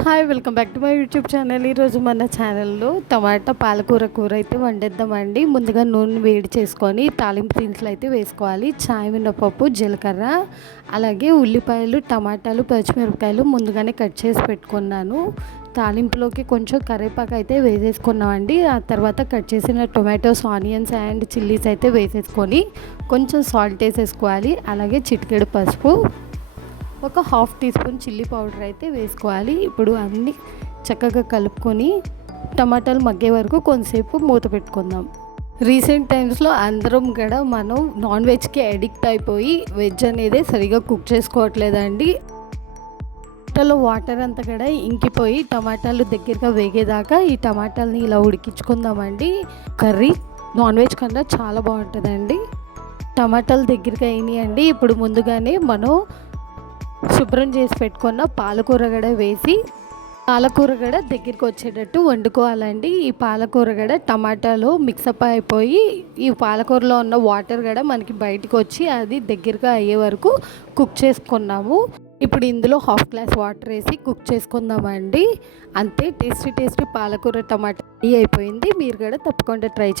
Hi welcome back to my YouTube channel. ఈరోజు మన ఛానల్లో టమాటా పాలకూర కూర అయితే వండేద్దామండి. ముందుగా నూనె వేడి చేసుకొని తాలింపు దినుసులు అయితే వేసుకోవాలి. చాయ్ మినపప్పు, జీలకర్ర, అలాగే ఉల్లిపాయలు, టమాటాలు, పచ్చిమిరపకాయలు ముందుగానే కట్ చేసి పెట్టుకున్నాను. తాలింపులోకి కొంచెం కరివేపాకు అయితే వేసేసుకున్నామండి. ఆ తర్వాత కట్ చేసిన టొమాటోస్, ఆనియన్స్ అండ్ చిల్లీస్ అయితే వేసేసుకొని కొంచెం సాల్ట్ వేసేసుకోవాలి. అలాగే చిటికెడు పసుపు, ఒక half teaspoon chilli powder అయితే వేసుకోవాలి. ఇప్పుడు అన్నీ చక్కగా కలుపుకొని టమాటాలు మగ్గే వరకు కొంతసేపు మూత పెట్టుకుందాం. రీసెంట్ టైమ్స్లో అందరం కూడా మనం నాన్ వెజ్కి అడిక్ట్ అయిపోయి వెజ్ అనేది సరిగా కుక్ చేసుకోవట్లేదండి. టమాటాలో వాటర్ అంతా కూడా ఇంకిపోయి టమాటాలు దగ్గరగా వేగేదాకా ఈ టమాటాలని ఇలా ఉడికించుకుందామండి. కర్రీ నాన్ వెజ్ కన్నా చాలా బాగుంటుందండి. టమాటాలు దగ్గరగా అయినాయండి. ఇప్పుడు ముందుగానే మనం శుభ్రం చేసి పెట్టుకున్న పాలకూర కూడా వేసి పాలకూర కూడా దగ్గరికి వచ్చేటట్టు వండుకోవాలండి. ఈ పాలకూర కూడా టమాటాలో మిక్సప్ అయిపోయి ఈ పాలకూరలో ఉన్న వాటర్ కూడా మనకి బయటకు వచ్చి అది దగ్గరగా అయ్యే వరకు కుక్ చేసుకున్నాము. ఇప్పుడు ఇందులో హాఫ్ గ్లాస్ వాటర్ వేసి కుక్ చేసుకుందామండి. అంతే, టేస్టీ పాలకూర టమాటా అయిపోయింది. మీరు కూడా తప్పకుండా ట్రై చేయండి.